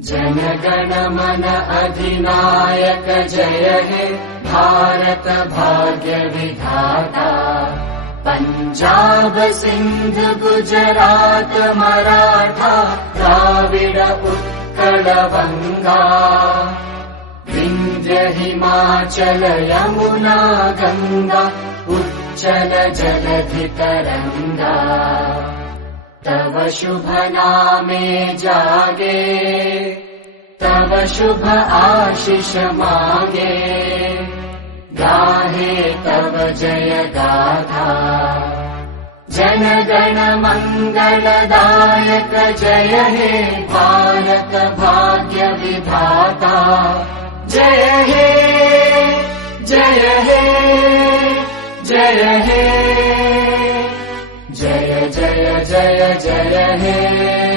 जनगण मन अधिनायक जय हे भारत भाग्य विधाता। पंजाब सिंध गुजरात मराठा द्राविड उत्कल बंगा। विंध्य हिमाचल यमुना गंगा उच्चल जलधि तरंगा। तव शुभ नामे जागे तव शुभ आशीष मागे। गाहे तव जय गाथा जनगण मंगलदायक जय हे भारत भाग्य विधाता। जय हे जय हे जय हे जय जय जय जय हे।